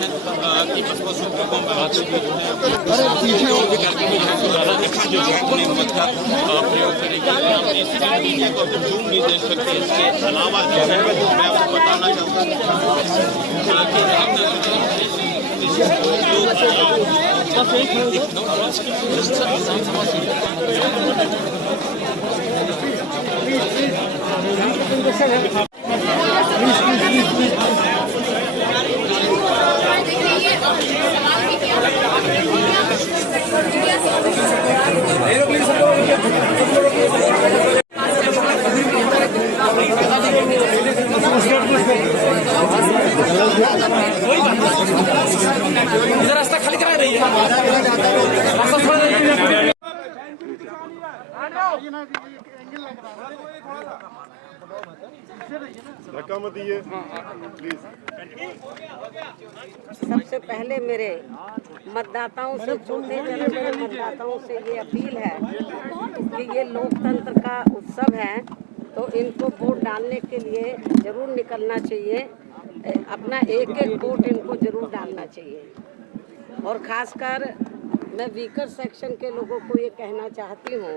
है कि बसपा सुप्रीमो में आज जो है जो अपने मत का प्रयोग करेगी। इस मीडिया को जूम नहीं दे सकते। इसके अलावा जो है मैं आपको बताना चाहूँगा कि रास्ता खाली करा रही है। धक्का मत दिए प्लीज। सबसे पहले मेरे मतदाताओं से, छोटे जन मेरे मतदाताओं से ये अपील है कि ये लोकतंत्र का उत्सव है, तो इनको वोट डालने के लिए जरूर निकलना चाहिए। अपना एक एक वोट इनको जरूर डालना चाहिए। और खासकर मैं वीकर सेक्शन के लोगों को ये कहना चाहती हूँ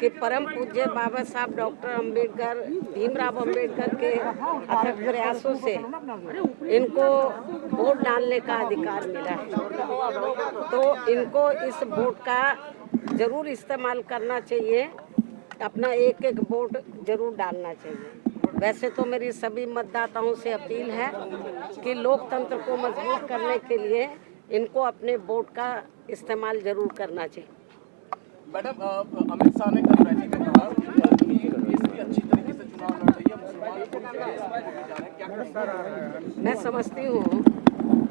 कि परम पूज्य बाबा साहब डॉक्टर अम्बेडकर, भीमराव अम्बेडकर के अथक प्रयासों से इनको वोट डालने का अधिकार मिला है, तो इनको इस वोट का जरूर इस्तेमाल करना चाहिए। अपना एक एक वोट जरूर डालना चाहिए। वैसे तो मेरी सभी मतदाताओं से अपील है कि लोकतंत्र को मजबूत करने के लिए इनको अपने वोट का इस्तेमाल जरूर करना चाहिए। मैडम, अमित शाह ने कल रैली में कहा कि इसकी अच्छी तरीके से चुनाव लड़ रही है। मैं समझती हूँ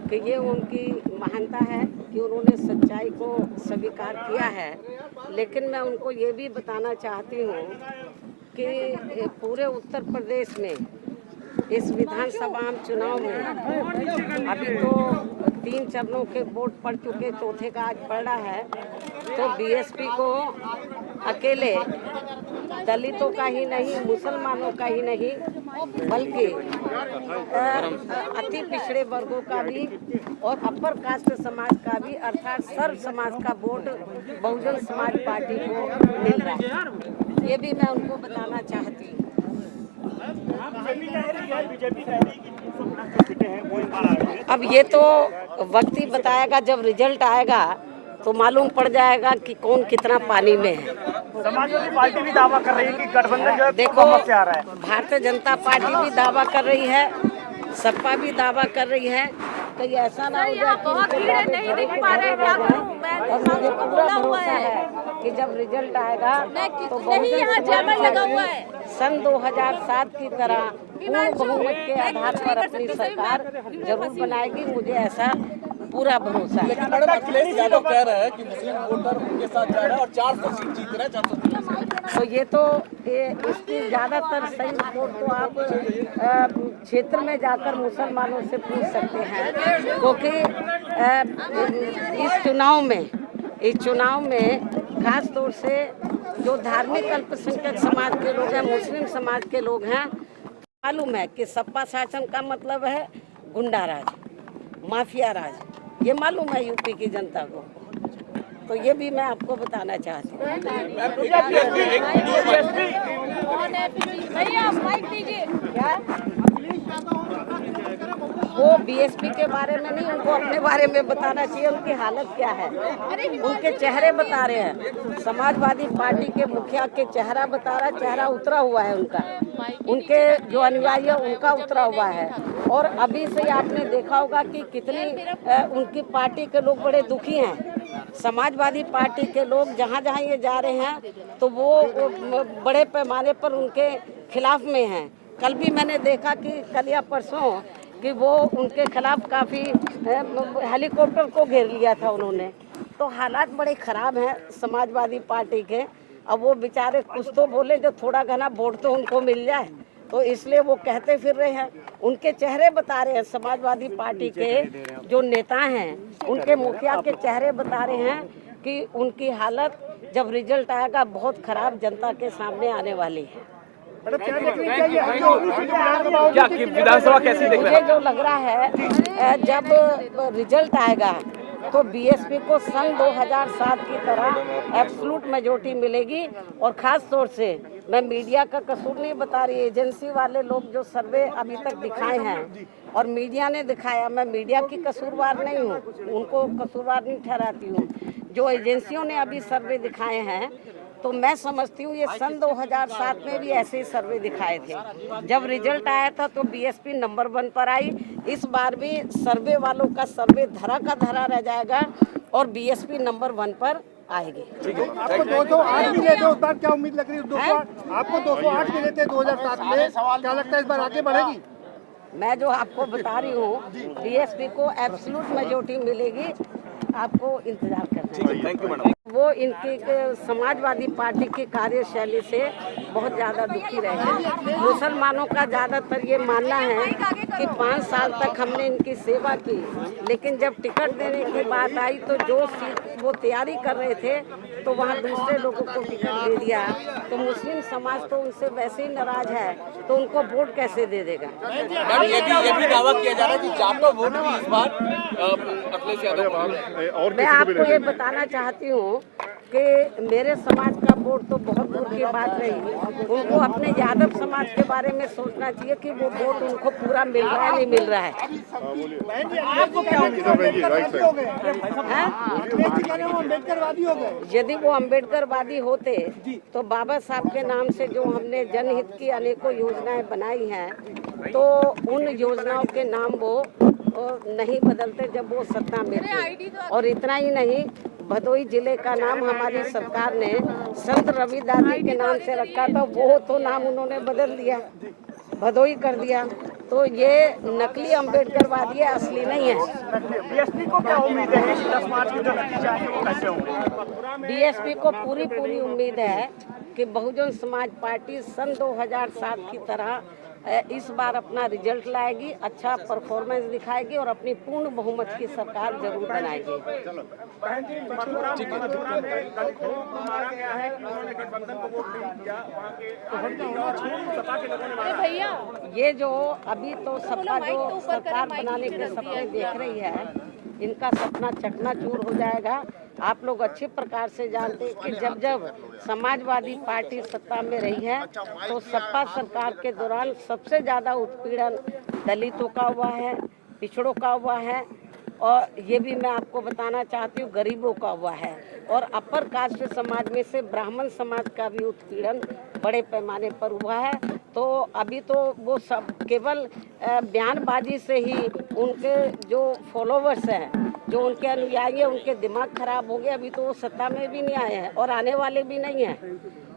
कि ये उनकी महानता है कि उन्होंने सच्चाई को स्वीकार किया है, लेकिन मैं उनको ये भी बताना चाहती हूँ कि पूरे उत्तर प्रदेश में इस विधानसभा चुनाव में अभी तो 3 चरणों के वोट पड़ चुके, चौथे का आज पड़ रहा है। तो बीएसपी को अकेले दलितों का ही नहीं, मुसलमानों का ही नहीं, बल्कि अति पिछड़े वर्गों का भी और अपर कास्ट समाज का भी, अर्थात सर्व समाज का वोट बहुजन समाज पार्टी को मिल रहा है। ये भी मैं उनको बताना चाहती हूँ। अब ये तो वक्त ही बताएगा, जब रिजल्ट आएगा तो मालूम पड़ जाएगा कि कौन कितना पानी में है। समाजवादी पार्टी भी दावा कर रही है कि गठबंधन जो देखो, से आ रहा है। भारतीय जनता पार्टी भी दावा कर रही है, सपा भी दावा कर रही है। तो ये ऐसा ना हो जाए नहीं दिख पा रहे हैं। और मुझे पूरा भरोसा है कि जब रिजल्ट आएगा तो सन 2007 की तरह पूर्ण बहुमत के आधार पर अपनी सरकार जरूर बनाएगी। मुझे ऐसा पूरा भरोसा है। लेकिन मैडम, अखिलेश यादव कह रहे हैं कि मुस्लिम वोटर उनके साथ जा रहे हैं और 400 सीट जीत रहे हैं, 400। तो ये तो इसकी ज़्यादातर सही रिपोर्ट तो आप क्षेत्र में जाकर मुसलमानों से पूछ सकते हैं, क्योंकि इस चुनाव में खास तौर से जो धार्मिक अल्पसंख्यक समाज के लोग हैं, मुस्लिम समाज के लोग हैं, मालूम है कि सपा शासन का मतलब है गुंडा राज, माफिया राज। ये मालूम है यूपी की जनता को। तो ये भी मैं आपको बताना चाहती हूँ। वो बीएसपी के बारे में नहीं, उनको अपने बारे में बताना चाहिए। उनकी हालत क्या है, उनके चेहरे बता रहे हैं। समाजवादी पार्टी के मुखिया के चेहरा बता रहा, चेहरा उतरा हुआ है उनका, उनके जो अनुयायी है उनका उतरा हुआ है। और अभी से आपने देखा होगा कि कितनी उनकी पार्टी के लोग बड़े दुखी हैं। समाजवादी पार्टी के लोग जहाँ जहाँ ये जा रहे हैं तो वो बड़े पैमाने पर उनके खिलाफ में हैं। कल भी मैंने देखा कि कल या परसों कि वो उनके खिलाफ काफ़ी हेलीकॉप्टर को घेर लिया था उन्होंने। तो हालात बड़े ख़राब हैं समाजवादी पार्टी के। अब वो बेचारे कुछ तो बोले, जो थोड़ा घना वोट तो उनको मिल जाए, तो इसलिए वो कहते फिर रहे हैं। उनके चेहरे बता रहे हैं, समाजवादी पार्टी के जो नेता हैं उनके मुखिया के चेहरे बता रहे हैं कि उनकी हालत जब रिजल्ट आएगा बहुत ख़राब जनता के सामने आने वाली है। क्या विधानसभा कैसी देख रहे मुझे हैं? जो लग रहा है जब रिजल्ट आएगा तो बीएसपी को सन 2007 की तरह एब्सोल्यूट मेजोरिटी मिलेगी। और खास तौर से मैं मीडिया का कसूर नहीं बता रही, एजेंसी वाले लोग जो सर्वे अभी तक दिखाए हैं और मीडिया ने दिखाया, मैं मीडिया की कसूरवार नहीं हूँ, उनको कसूरवार नहीं ठहराती हूँ। जो एजेंसियों ने अभी सर्वे दिखाए हैं तो मैं समझती हूँ ये सन 2007 में भी ऐसे ही सर्वे दिखाए थे। जब रिजल्ट आया था तो बीएसपी नंबर 1 पर आई। इस बार भी सर्वे वालों का सर्वे धरा का धरा रह जाएगा और बीएसपी नंबर 1 पर आएगी। आपको 208 मिले थे उस बार, क्या उम्मीद लग रही है? 208 आपको 208 मिले थे 2007 में, क्या लगता है इस बार आगे बढ़ेगी? मैं जो आपको बता रही हूँ बीएसपी को एब्सोल्यूट मेजोरिटी मिलेगी, आपको इंतजार करना है। Thank you madam. वो इनकी समाजवादी पार्टी की कार्यशैली से बहुत ज़्यादा दुखी रहे हैं। मुसलमानों का ज़्यादातर ये मानना है कि 5 साल तक हमने इनकी सेवा की, लेकिन जब टिकट देने की बात आई तो जो सीट वो तैयारी कर रहे थे तो वहाँ दूसरे लोगों को टिकट दे दिया। तो मुस्लिम समाज तो उनसे वैसे ही नाराज है, तो उनको वोट कैसे दे देगा? ये भी दावा किया जा रहा है कि जाटो वोट भी इस बार अखिलेश यादव और मैं आपको ये बताना चाहती हूँ कि मेरे समाज का वोट तो बहुत दूर की बात रही। उनको अपने यादव समाज के बारे में सोचना चाहिए कि वो वोट उनको पूरा मिल रहा है नहीं मिल रहा है। आपको क्या अम्बेडकरवादी हो गए? यदि वो अम्बेडकरवादी होते तो बाबा साहब के नाम से जो हमने जनहित की अनेकों योजनाएं बनाई हैं तो उन योजनाओं के नाम वो नहीं बदलते जब वो सत्ता में थे। और इतना ही नहीं, भदोही जिले का नाम हमारी सरकार ने संत रविदास जी के नाम से रखा था, वो तो नाम उन्होंने बदल दिया, भदोही कर दिया। तो ये नकली अम्बेडकरवादी है, असली नहीं है। बीएसपी को क्या उम्मीद है 10 मार्च के जो नतीजे आएंगे वो कैसे होंगे? बीएसपी को पूरी उम्मीद है कि बहुजन समाज पार्टी सन 2007 की तरह इस बार अपना रिजल्ट लाएगी, अच्छा परफॉर्मेंस दिखाएगी और अपनी पूर्ण बहुमत की सरकार जरूर बनाएगी। भैया ये जो अभी तो सपना जो सरकार बनाने के सपने देख रही है, इनका सपना चकनाचूर हो जाएगा। आप लोग अच्छे प्रकार से जानते हैं कि जब समाजवादी पार्टी सत्ता में रही है तो सपा सरकार के दौरान सबसे ज़्यादा उत्पीड़न दलितों का हुआ है, पिछड़ों का हुआ है और ये भी मैं आपको बताना चाहती हूँ गरीबों का हुआ है। और अपर कास्ट समाज में से ब्राह्मण समाज का भी उत्पीड़न बड़े पैमाने पर हुआ है। तो अभी तो वो सब केवल बयानबाजी से ही उनके जो फॉलोवर्स हैं, जो उनके अनुयायी हैं, उनके दिमाग खराब हो गए। अभी तो वो सत्ता में भी नहीं आए हैं और आने वाले भी नहीं हैं,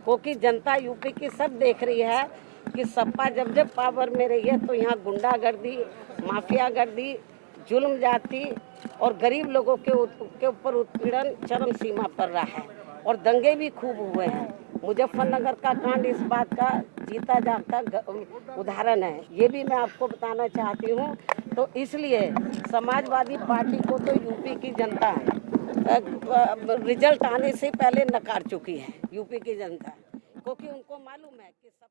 क्योंकि जनता यूपी की सब देख रही है कि सपा जब पावर में रही है तो यहाँ गुंडागर्दी, माफियागर्दी, जुल्म जाति और गरीब लोगों के ऊपर उत्पीड़न चरम सीमा पर रहा है और दंगे भी खूब हुए हैं। मुजफ्फरनगर का कांड इस बात का जीता जागता उदाहरण है, ये भी मैं आपको बताना चाहती हूँ। तो इसलिए समाजवादी पार्टी को तो यूपी की जनता रिजल्ट आने से पहले नकार चुकी है, यूपी की जनता, क्योंकि उनको मालूम है कि सब